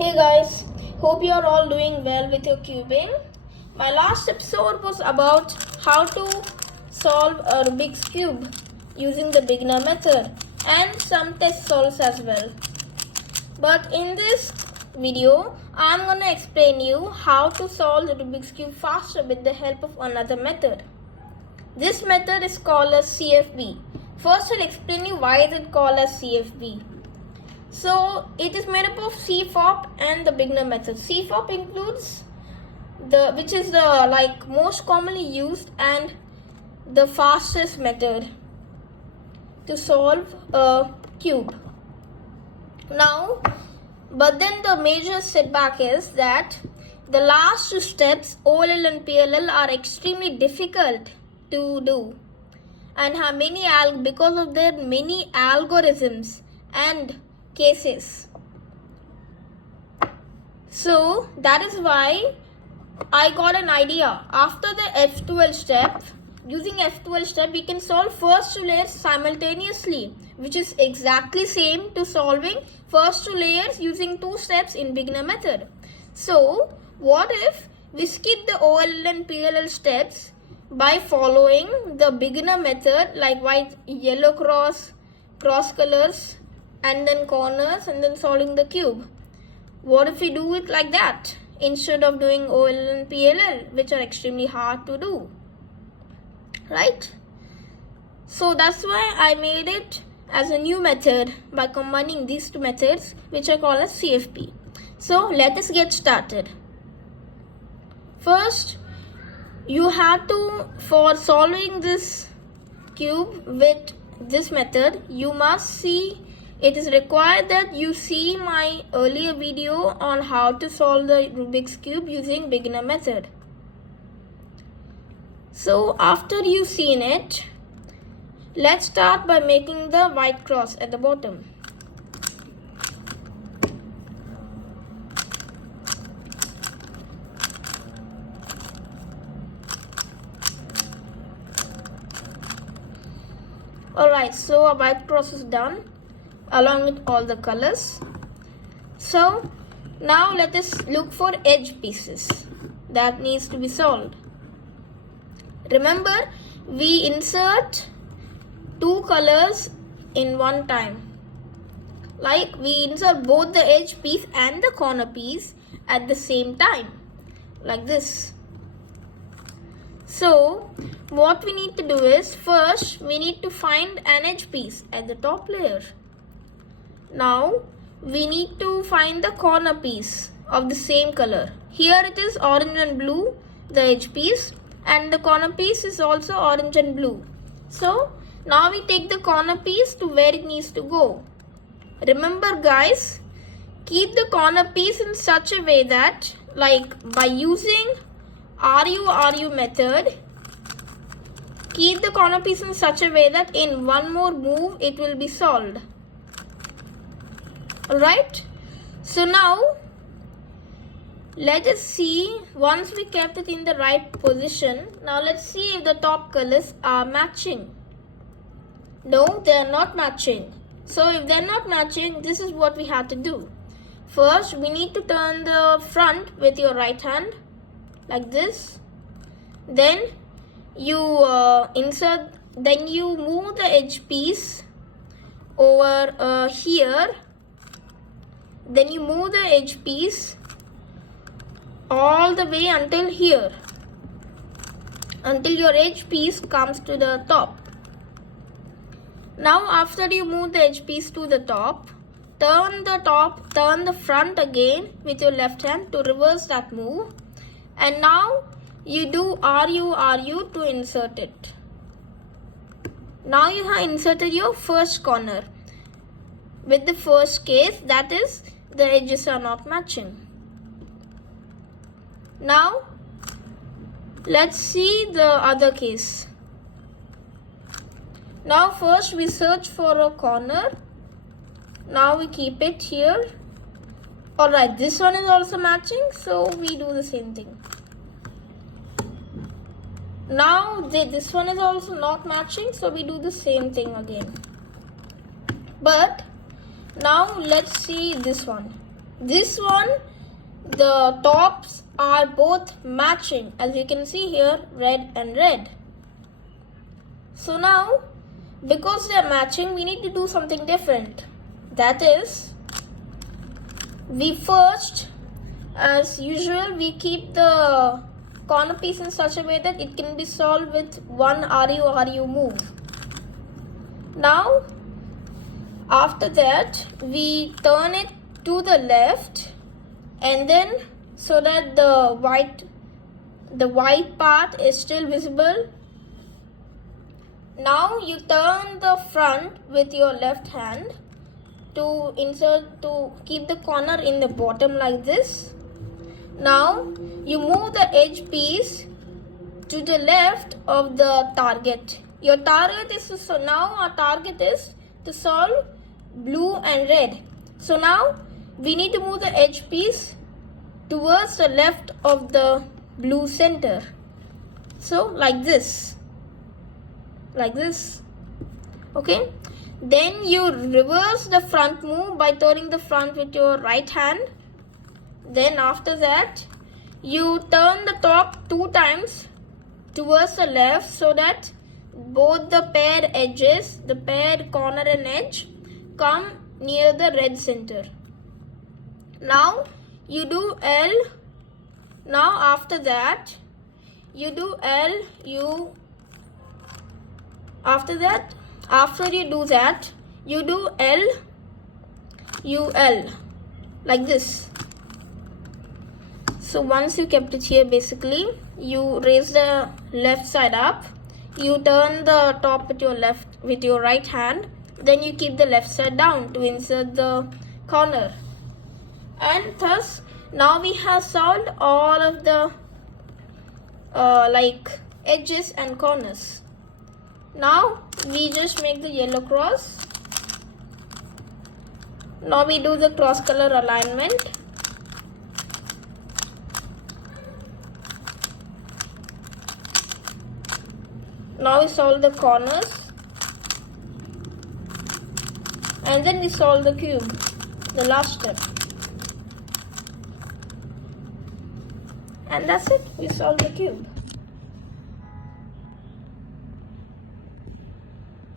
Hey guys, hope you are all doing well with your cubing. My last episode was about how to solve a Rubik's cube using the beginner method and some test solves as well. But in this video, I'm gonna explain you how to solve the Rubik's cube faster with the help of another method. This method is called as CFB. First, I'll explain you why is it called as CFB. So it is made up of CFOP and the beginner method. CFOP includes which is the most commonly used and the fastest method to solve a cube. Now, but then the major setback is that the last two steps, OLL and PLL, are extremely difficult to do and have because of their many algorithms and cases. So that is why I got an idea. After the F12 step, using F12 step, we can solve first two layers simultaneously, which is exactly same to solving first two layers using two steps in beginner method. So what if we skip the OLL and PLL steps by following the beginner method, like white, yellow cross colors, and then corners, and then solving the cube? What if we do it like that instead of doing OL and PLL, which are extremely hard to do, right? So that's why I made it as a new method by combining these two methods, which I call as CFP. So let us get started. First, you have to, for solving this cube with this method, you must see, it is required that you see my earlier video on how to solve the Rubik's cube using beginner method. So after you've seen it, let's start by making the white cross at the bottom. Alright, so a white cross is done along with all the colors. So now let us look for edge pieces that needs to be solved. Remember, we insert two colors in one time. Like we insert both the edge piece and the corner piece at the same time, like this. So what we need to do is, first we need to find an edge piece at the top layer. Now we need to find the corner piece of the same color. Here it is orange and blue, the edge piece, and the corner piece is also orange and blue. So now we take the corner piece to where it needs to go. Remember guys, keep the corner piece in such a way that, like by using RU method, keep the corner piece in such a way that in one more move it will be solved. Alright, so now let us see, once we kept it in the right position, now let's see if the top colors are matching. No, they are not matching. So if they are not matching, this is what we have to do. First, we need to turn the front with your right hand like this. Then you you move the edge piece over here. Then you move the edge piece all the way until here, until your edge piece comes to the top. Now after you move the edge piece to the top, turn the front again with your left hand to reverse that move. And now you do RU to insert it. Now you have inserted your first corner with the first case, that is the edges are not matching. Now let's see the other case. Now first we search for a corner. Now we keep it here. Alright, this one is also matching, so we do the same thing. Now this one is also not matching, so we do the same thing again. But now let's see this one. This one, the tops are both matching, as you can see here, red and red. So now, because they are matching, we need to do something different. That is, we first, as usual, we keep the corner piece in such a way that it can be solved with one RU move. Now, after that, we turn it to the left, and then so that the white part is still visible. Now you turn the front with your left hand to keep the corner in the bottom like this. Now you move the edge piece to the left of the target. Your target is now our target is to solve blue and red. So now we need to move the edge piece towards the left of the blue center. So like this. Okay. Then you reverse the front move by turning the front with your right hand. Then after that, you turn the top 2 times towards the left so that both the paired edges, the paired corner and edge, come near the red center. Now you do L. Now after that, you do L, after you do that, you do L, UL, like this. So once you kept it here, basically, you raise the left side up, you turn the top with your right hand, then you keep the left side down to insert the corner. And thus, now we have solved all of the edges and corners. Now we just make the yellow cross. Now we do the cross color alignment. Now we solve the corners. And then we solve the cube, the last step. And that's it, we solved the cube.